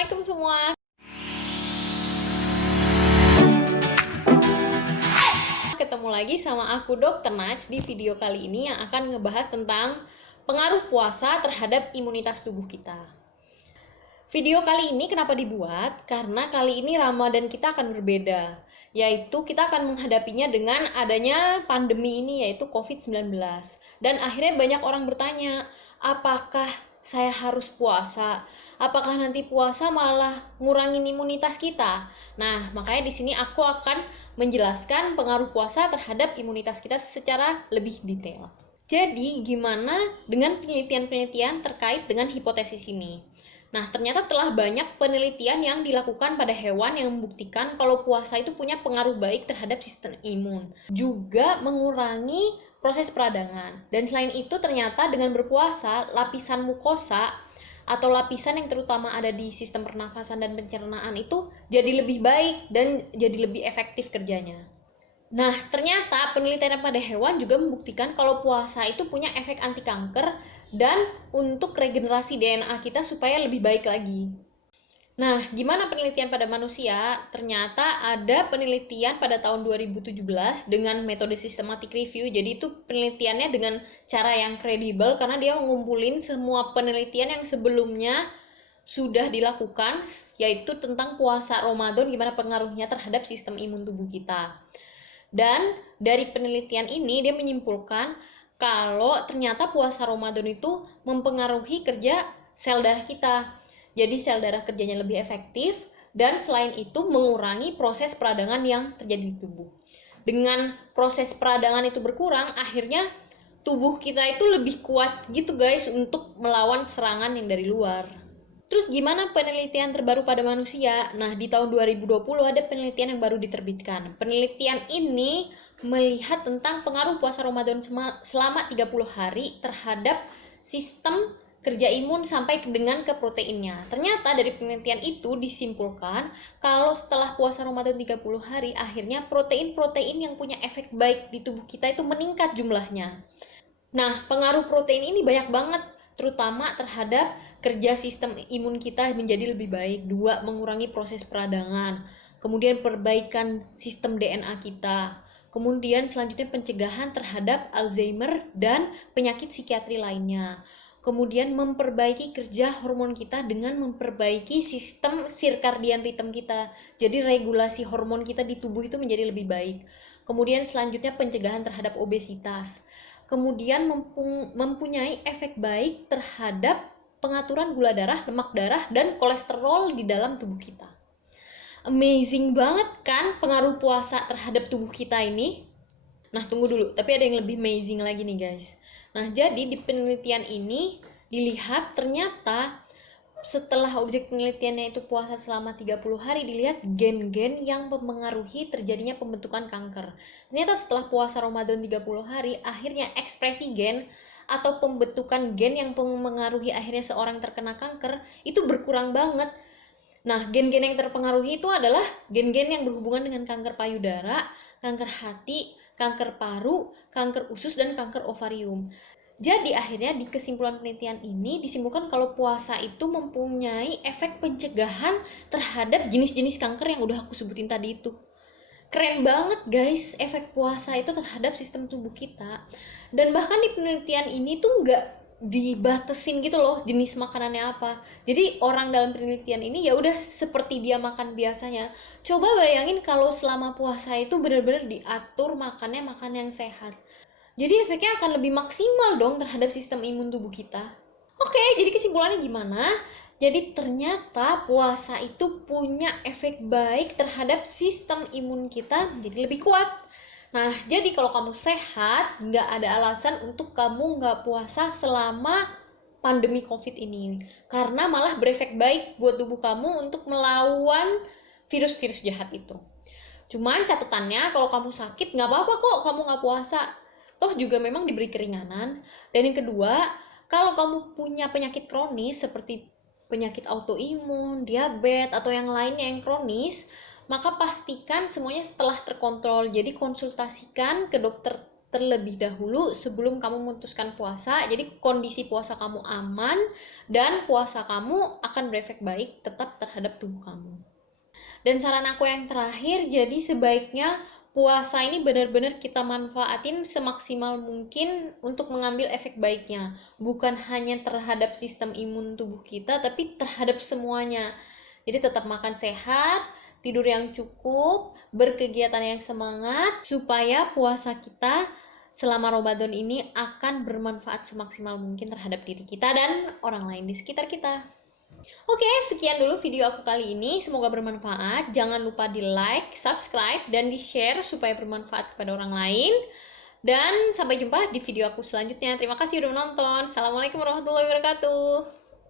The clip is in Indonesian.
Assalamualaikum semua. Ketemu lagi sama aku Dr. Naj di video kali ini yang akan ngebahas tentang pengaruh puasa terhadap imunitas tubuh kita. Video kali ini kenapa dibuat? Karena kali ini Ramadan kita akan berbeda, yaitu kita akan menghadapinya dengan adanya pandemi ini, yaitu COVID-19. Dan akhirnya banyak orang bertanya, apakah saya harus puasa? Apakah nanti puasa malah ngurangin imunitas kita? Nah, makanya di sini aku akan menjelaskan pengaruh puasa terhadap imunitas kita secara lebih detail. Jadi, gimana dengan penelitian-penelitian terkait dengan hipotesis ini? Nah, ternyata telah banyak penelitian yang dilakukan pada hewan yang membuktikan kalau puasa itu punya pengaruh baik terhadap sistem imun, juga mengurangi proses peradangan. Dan selain itu ternyata dengan berpuasa, lapisan mukosa atau lapisan yang terutama ada di sistem pernafasan dan pencernaan itu jadi lebih baik dan jadi lebih efektif kerjanya. Nah, ternyata penelitian pada hewan juga membuktikan kalau puasa itu punya efek anti kanker dan untuk regenerasi DNA kita supaya lebih baik lagi. Nah, gimana penelitian pada manusia? Ternyata ada penelitian pada tahun 2017 dengan metode systematic review. Jadi itu penelitiannya dengan cara yang kredibel karena dia ngumpulin semua penelitian yang sebelumnya sudah dilakukan, yaitu tentang puasa Ramadan gimana pengaruhnya terhadap sistem imun tubuh kita. Dan dari penelitian ini dia menyimpulkan kalau ternyata puasa Ramadan itu mempengaruhi kerja sel darah kita. Jadi sel darah kerjanya lebih efektif dan selain itu mengurangi proses peradangan yang terjadi di tubuh. Dengan proses peradangan itu berkurang, akhirnya tubuh kita itu lebih kuat gitu guys untuk melawan serangan yang dari luar. Terus gimana penelitian terbaru pada manusia? Nah, di tahun 2020 ada penelitian yang baru diterbitkan. Penelitian ini melihat tentang pengaruh puasa Ramadan selama 30 hari terhadap sistem kerja imun sampai dengan ke proteinnya. Ternyata dari penelitian itu disimpulkan kalau setelah puasa Ramadan 30 hari, akhirnya protein-protein yang punya efek baik di tubuh kita itu meningkat jumlahnya. Nah, pengaruh protein ini banyak banget, terutama terhadap kerja sistem imun kita menjadi lebih baik. 2, mengurangi proses peradangan. Kemudian perbaikan sistem DNA kita. Kemudian selanjutnya pencegahan terhadap Alzheimer dan penyakit psikiatri lainnya. Kemudian memperbaiki kerja hormon kita dengan memperbaiki sistem circadian rhythm kita. Jadi regulasi hormon kita di tubuh itu menjadi lebih baik. Kemudian selanjutnya pencegahan terhadap obesitas. Kemudian mempunyai efek baik terhadap pengaturan gula darah, lemak darah, dan kolesterol di dalam tubuh kita. Amazing banget kan pengaruh puasa terhadap tubuh kita ini? Nah, tunggu dulu, tapi ada yang lebih amazing lagi nih guys. Nah, jadi di penelitian ini dilihat ternyata setelah objek penelitiannya itu puasa selama 30 hari, dilihat gen-gen yang mempengaruhi terjadinya pembentukan kanker. Ternyata setelah puasa Ramadan 30 hari, akhirnya ekspresi gen atau pembentukan gen yang mempengaruhi akhirnya seorang terkena kanker itu berkurang banget. Nah, gen-gen yang terpengaruhi itu adalah gen-gen yang berhubungan dengan kanker payudara, kanker hati, kanker paru, kanker usus, dan kanker ovarium. Jadi akhirnya di kesimpulan penelitian ini disimpulkan kalau puasa itu mempunyai efek pencegahan terhadap jenis-jenis kanker yang udah aku sebutin tadi itu. Keren banget guys efek puasa itu terhadap sistem tubuh kita. Dan bahkan di penelitian ini tuh nggak dibatasin gitu loh jenis makanannya apa. Jadi orang dalam penelitian ini ya udah seperti dia makan biasanya. Coba bayangin kalau selama puasa itu benar-benar diatur makannya makan yang sehat. Jadi efeknya akan lebih maksimal dong terhadap sistem imun tubuh kita. Oke, jadi kesimpulannya gimana? Jadi ternyata puasa itu punya efek baik terhadap sistem imun kita menjadi lebih kuat. Nah, jadi kalau kamu sehat, nggak ada alasan untuk kamu nggak puasa selama pandemi COVID ini. Karena malah berefek baik buat tubuh kamu untuk melawan virus-virus jahat itu. Cuman catatannya kalau kamu sakit nggak apa-apa kok kamu nggak puasa. Toh juga memang diberi keringanan. Dan yang kedua, kalau kamu punya penyakit kronis seperti penyakit autoimun, diabetes, atau yang lainnya yang kronis, maka pastikan semuanya telah terkontrol. Jadi konsultasikan ke dokter terlebih dahulu sebelum kamu memutuskan puasa. Jadi kondisi puasa kamu aman dan puasa kamu akan berefek baik tetap terhadap terhadap tubuh kamu. Dan saran aku yang terakhir, jadi sebaiknya puasa ini benar-benar kita manfaatin semaksimal mungkin untuk mengambil efek baiknya. Bukan hanya terhadap sistem imun tubuh kita, tapi terhadap semuanya. Jadi tetap makan sehat, tidur yang cukup, berkegiatan yang semangat, supaya puasa kita selama Ramadan ini akan bermanfaat semaksimal mungkin terhadap diri kita dan orang lain di sekitar kita. Oke, sekian dulu video aku kali ini. Semoga bermanfaat. Jangan lupa di like, subscribe, dan di share supaya bermanfaat kepada orang lain. Dan sampai jumpa di video aku selanjutnya. Terima kasih udah menonton. Assalamualaikum warahmatullahi wabarakatuh.